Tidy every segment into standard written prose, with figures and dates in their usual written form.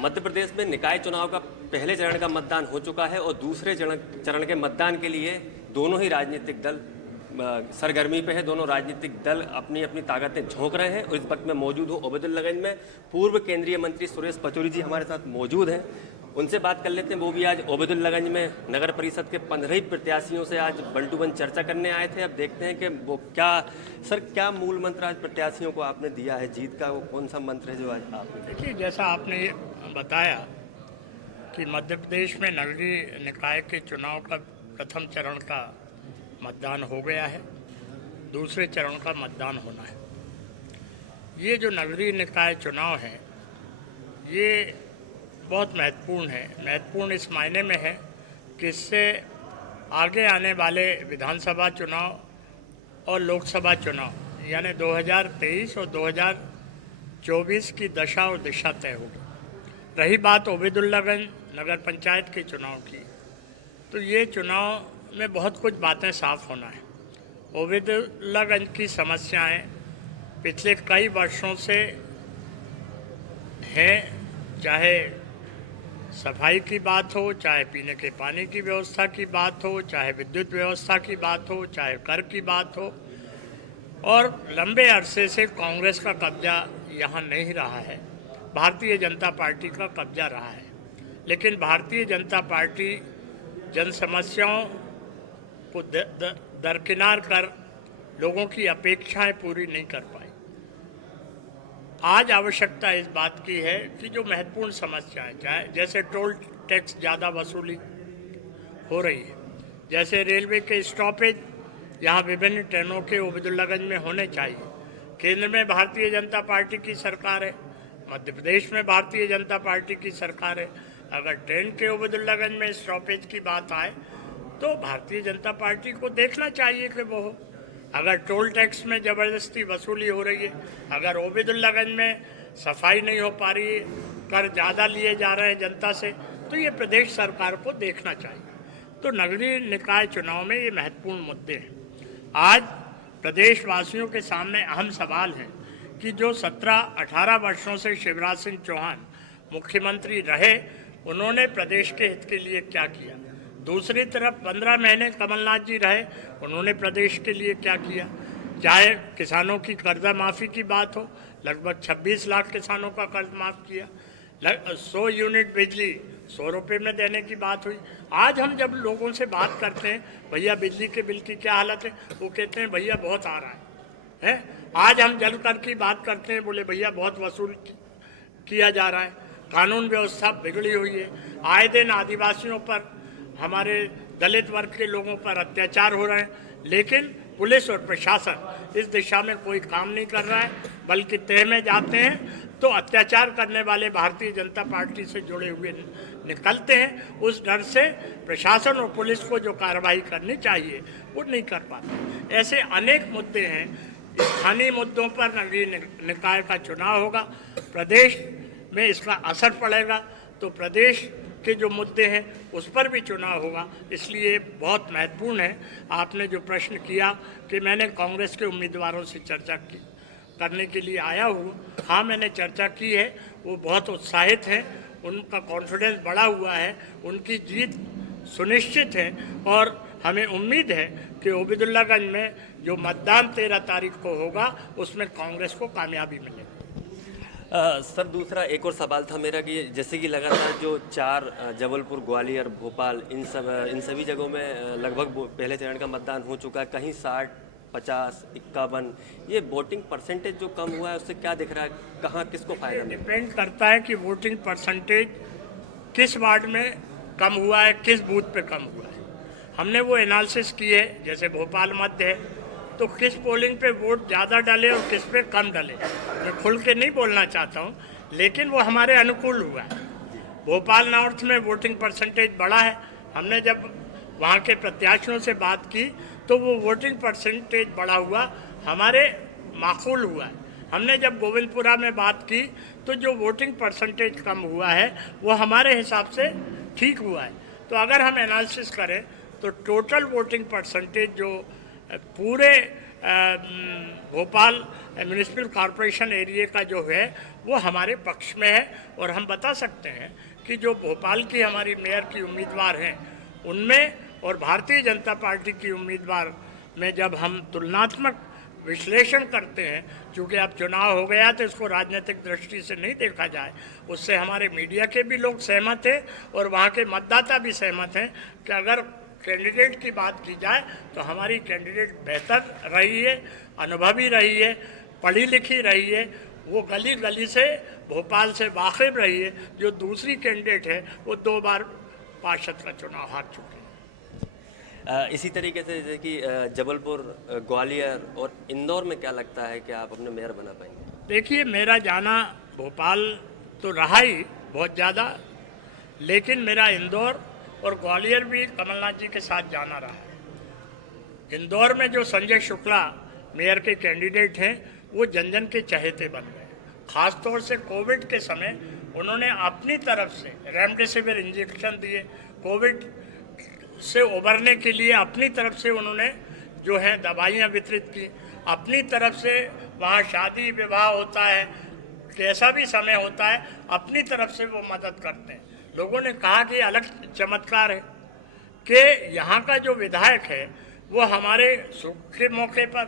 मध्य प्रदेश में निकाय चुनाव का पहले चरण का मतदान हो चुका है और दूसरे चरण के मतदान के लिए दोनों ही राजनीतिक दल सरगर्मी पे है। दोनों राजनीतिक दल अपनी अपनी ताकतें झोंक रहे हैं और इस वक्त मैं मौजूद हूँ ओबेदुल्लागंज में। पूर्व केंद्रीय मंत्री सुरेश पचौरी जी हमारे साथ मौजूद हैं, उनसे बात कर लेते हैं। वो भी आज ओबेदुल्लागंज में नगर परिषद के 15 प्रत्याशियों से आज वन टू वन चर्चा करने आए थे। अब देखते हैं कि वो क्या मूल मंत्र आज प्रत्याशियों को आपने दिया है जीत का, वो कौन सा मंत्र है जो आज आपने? देखिए, जैसा आपने बताया कि मध्य प्रदेश में नगरीय निकाय के चुनाव का प्रथम चरण का मतदान हो गया है, दूसरे चरण का मतदान होना है। ये जो नगरीय निकाय चुनाव है ये बहुत महत्वपूर्ण है। महत्वपूर्ण इस मायने में है कि इससे आगे आने वाले विधानसभा चुनाव और लोकसभा चुनाव यानी 2023 और 2024 की दशा और दिशा तय होगी। रही बात ओबेदुल्लागंज नगर पंचायत के चुनाव की, तो ये चुनाव में बहुत कुछ बातें साफ होना है। ओबेदुल्लागंज की समस्याएं पिछले कई वर्षों से हैं, चाहे सफाई की बात हो, चाहे पीने के पानी की व्यवस्था की बात हो, चाहे विद्युत व्यवस्था की बात हो, चाहे कर की बात हो। और लंबे अरसे से कांग्रेस का कब्जा यहाँ नहीं रहा है, भारतीय जनता पार्टी का कब्जा रहा है। लेकिन भारतीय जनता पार्टी जन समस्याओं को दरकिनार कर लोगों की अपेक्षाएं पूरी नहीं कर पाई। आज आवश्यकता इस बात की है कि जो महत्वपूर्ण समस्याएं, चाहे जैसे टोल टैक्स ज़्यादा वसूली हो रही है, जैसे रेलवे के स्टॉपेज यहाँ विभिन्न ट्रेनों के ओबेदुल्लागंज में होने चाहिए। केंद्र में भारतीय जनता पार्टी की सरकार है, मध्य प्रदेश में भारतीय जनता पार्टी की सरकार है। अगर ट्रेन के ओबेदुल्लागंज में स्टॉपेज की बात आए तो भारतीय जनता पार्टी को देखना चाहिए कि वो हो। अगर टोल टैक्स में ज़बरदस्ती वसूली हो रही है, अगर ओबेदुल्लागंज में सफाई नहीं हो पा रही है, कर ज़्यादा लिए जा रहे हैं जनता से, तो ये प्रदेश सरकार को देखना चाहिए। तो नगरीय निकाय चुनाव में ये महत्वपूर्ण मुद्दे हैं। आज प्रदेशवासियों के सामने अहम सवाल है कि जो 17-18 वर्षों से शिवराज सिंह चौहान मुख्यमंत्री रहे, उन्होंने प्रदेश के हित के लिए क्या किया। दूसरी तरफ 15 महीने कमलनाथ जी रहे, उन्होंने प्रदेश के लिए क्या किया। चाहे किसानों की कर्जा माफ़ी की बात हो, लगभग 26 लाख किसानों का कर्ज माफ़ किया। 100 यूनिट बिजली 100 रुपये में देने की बात हुई। आज हम जब लोगों से बात करते हैं, भैया बिजली के बिल की क्या हालत है, वो कहते हैं भैया बहुत आ रहा है। आज हम जल कर की बात करते हैं, बोले भैया बहुत वसूल किया जा रहा है। कानून व्यवस्था बिगड़ी हुई है। आए दिन आदिवासियों पर, हमारे दलित वर्ग के लोगों पर अत्याचार हो रहे हैं, लेकिन पुलिस और प्रशासन इस दिशा में कोई काम नहीं कर रहा है, बल्कि तह में जाते हैं तो अत्याचार करने वाले भारतीय जनता पार्टी से जुड़े हुए निकलते हैं। उस डर से प्रशासन और पुलिस को जो कार्रवाई करनी चाहिए वो नहीं कर पाते। ऐसे अनेक मुद्दे हैं। स्थानीय मुद्दों पर नगरीय निकाय का चुनाव होगा, प्रदेश में इसका असर पड़ेगा, तो प्रदेश के जो मुद्दे हैं उस पर भी चुनाव होगा। इसलिए बहुत महत्वपूर्ण है। आपने जो प्रश्न किया कि मैंने कांग्रेस के उम्मीदवारों से चर्चा करने के लिए आया हूँ, हाँ मैंने चर्चा की है। वो बहुत उत्साहित हैं, उनका कॉन्फिडेंस बढ़ा हुआ है, उनकी जीत सुनिश्चित है और हमें उम्मीद है कि ओबेदुल्लागंज में जो मतदान 13 तारीख को होगा उसमें कांग्रेस को कामयाबी मिलेगी। सर, दूसरा एक और सवाल था मेरा कि जैसे कि लगातार जो 4 जबलपुर, ग्वालियर, भोपाल, इन सभी जगहों में लगभग पहले चरण का मतदान हो चुका है। कहीं 60, 50, 51, ये वोटिंग परसेंटेज जो कम हुआ है उससे क्या दिख रहा है, कहाँ किसको फायदा मिला? डिपेंड करता है कि वोटिंग परसेंटेज किस वार्ड में कम हुआ है, किस बूथ पे कम हुआ है। हमने वो एनालिसिस की है। जैसे भोपाल मध्य है तो किस पोलिंग पे वोट ज़्यादा डाले और किस पे कम डाले, मैं खुल के नहीं बोलना चाहता हूँ, लेकिन वो हमारे अनुकूल हुआ है। भोपाल नॉर्थ में वोटिंग परसेंटेज बढ़ा है। हमने जब वहाँ के प्रत्याशियों से बात की तो वो वोटिंग परसेंटेज बढ़ा हुआ हमारे माकूल हुआ है। हमने जब गोविंदपुरा में बात की तो जो वोटिंग परसेंटेज कम हुआ है वो हमारे हिसाब से ठीक हुआ है। तो अगर हम एनालिसिस करें तो टोटल वोटिंग परसेंटेज जो पूरे भोपाल म्यूनिसिपल कॉरपोरेशन एरिया का जो है वो हमारे पक्ष में है। और हम बता सकते हैं कि जो भोपाल की हमारी मेयर की उम्मीदवार हैं उनमें और भारतीय जनता पार्टी की उम्मीदवार में जब हम तुलनात्मक विश्लेषण करते हैं, क्योंकि अब चुनाव हो गया तो इसको राजनीतिक दृष्टि से नहीं देखा जाए, उससे हमारे मीडिया के भी लोग सहमत हैं और वहाँ के मतदाता भी सहमत हैं कि अगर कैंडिडेट की बात की जाए तो हमारी कैंडिडेट बेहतर रही है, अनुभवी रही है, पढ़ी लिखी रही है, वो गली गली से भोपाल से वाकिफ रही है। जो दूसरी कैंडिडेट है वो 2 बार पार्षद का चुनाव हार चुकी है। इसी तरीके से जैसे कि जबलपुर, ग्वालियर और इंदौर में क्या लगता है कि आप अपने मेयर बना पाएंगे? देखिए, मेरा जाना भोपाल तो रहा ही बहुत ज़्यादा, लेकिन मेरा इंदौर और ग्वालियर भी कमलनाथ जी के साथ जाना रहा है। इंदौर में जो संजय शुक्ला मेयर के कैंडिडेट हैं वो जन जन के चहेते बन गए। खासतौर से कोविड के समय उन्होंने अपनी तरफ से रेमडेसिविर इंजेक्शन दिए, कोविड से उबरने के लिए अपनी तरफ से उन्होंने जो है दवाइयाँ वितरित की, अपनी तरफ से वहाँ शादी विवाह होता है, कैसा भी समय होता है, अपनी तरफ से वो मदद करते हैं। लोगों ने कहा कि अलग चमत्कार है कि यहाँ का जो विधायक है वो हमारे सुख के मौके पर,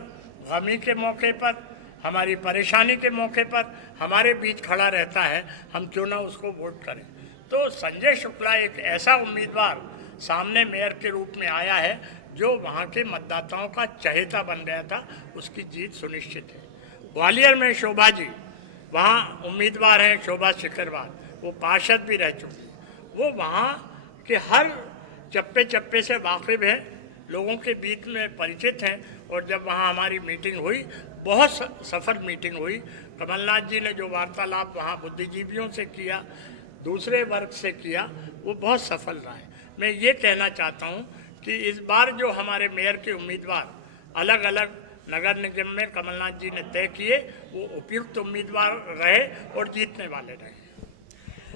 गमी के मौके पर, हमारी परेशानी के मौके पर हमारे बीच खड़ा रहता है, हम क्यों ना उसको वोट करें। तो संजय शुक्ला एक ऐसा उम्मीदवार सामने मेयर के रूप में आया है जो वहाँ के मतदाताओं का चहेता बन गया था, उसकी जीत सुनिश्चित है। ग्वालियर में शोभा जी वहाँ उम्मीदवार हैं, शोभा शिखरवार, वो पार्षद भी रह चुकी हैं, वो वहाँ के हर चप्पे चप्पे से वाकिफ हैं, लोगों के बीच में परिचित हैं। और जब वहाँ हमारी मीटिंग हुई, बहुत सफल मीटिंग हुई। कमलनाथ जी ने जो वार्तालाप वहाँ बुद्धिजीवियों से किया, दूसरे वर्ग से किया, वो बहुत सफल रहा है। मैं ये कहना चाहता हूँ कि इस बार जो हमारे मेयर के उम्मीदवार अलग अलग नगर निगम में कमलनाथ जी ने तय किए, वो उपयुक्त उम्मीदवार रहे और जीतने वाले रहे।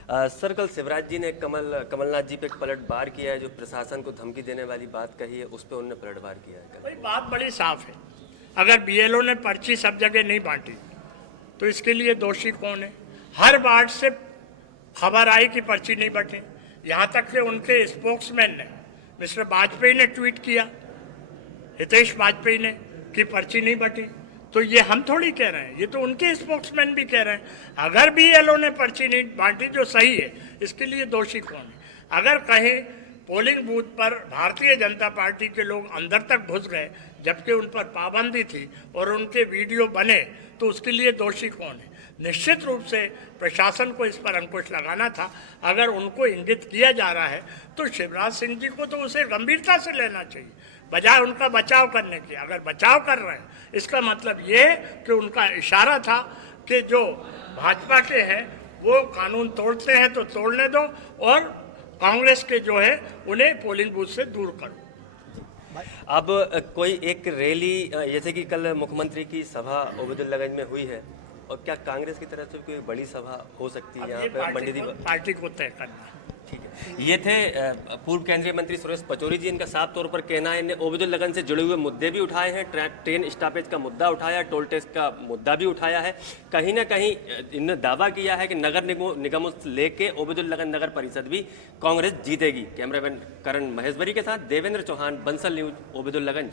सर, कल शिवराज जी ने कमलनाथ जी पे एक पलटवार किया है, जो प्रशासन को धमकी देने वाली बात कही है उस पर उन्होंने पलटवार किया है। भाई बात बड़ी साफ है, अगर बीएलओ ने पर्ची सब जगह नहीं बांटी तो इसके लिए दोषी कौन है? हर वार्ड से खबर आई कि पर्ची नहीं बटी, यहाँ तक कि उनके स्पोक्समैन ने, मिस्टर वाजपेयी ने ट्वीट किया, हितेश वाजपेयी ने, कि पर्ची नहीं बटी। तो ये हम थोड़ी कह रहे हैं, ये तो उनके स्पोक्समैन भी कह रहे हैं। अगर बीएलओ ने पर्ची नहीं बांटी जो सही है, इसके लिए दोषी कौन है? अगर कहीं पोलिंग बूथ पर भारतीय जनता पार्टी के लोग अंदर तक घुस गए जबकि उन पर पाबंदी थी और उनके वीडियो बने, तो उसके लिए दोषी कौन है? निश्चित रूप से प्रशासन को इस पर अंकुश लगाना था। अगर उनको इंगित किया जा रहा है तो शिवराज सिंह जी को तो उसे गंभीरता से लेना चाहिए, बजाय उनका बचाव करने की। अगर बचाव कर रहे हैं, इसका मतलब ये है कि उनका इशारा था कि जो भाजपा के हैं वो कानून तोड़ते हैं तो तोड़ने दो, और कांग्रेस के जो है उन्हें पोलिंग बूथ से दूर करो। अब कोई एक रैली, जैसे कि कल मुख्यमंत्री की सभा ओबेदुल्लागंज में हुई है, और क्या कांग्रेस की तरफ से कोई बड़ी सभा हो सकती है यहाँ पे? पार्टी को तय करना। ठीक है, ये थे पूर्व केंद्रीय मंत्री सुरेश पचौरी जी। इनका साफ तौर पर कहना है, इन्हें ओबेदुल्लागंज से जुड़े हुए मुद्दे भी उठाए हैं, ट्रेन स्टॉपेज का मुद्दा उठाया, टोल टैक्स का मुद्दा भी उठाया है। कहीं ना कहीं इन्होंने दावा किया है कि नगर निगमों से लेके ओबेदुल्लागंज नगर परिषद भी कांग्रेस जीतेगी। कैमरामैन करण महेश्वरी के साथ देवेंद्र चौहान, बंसल न्यूज, ओबेदुल्लागंज।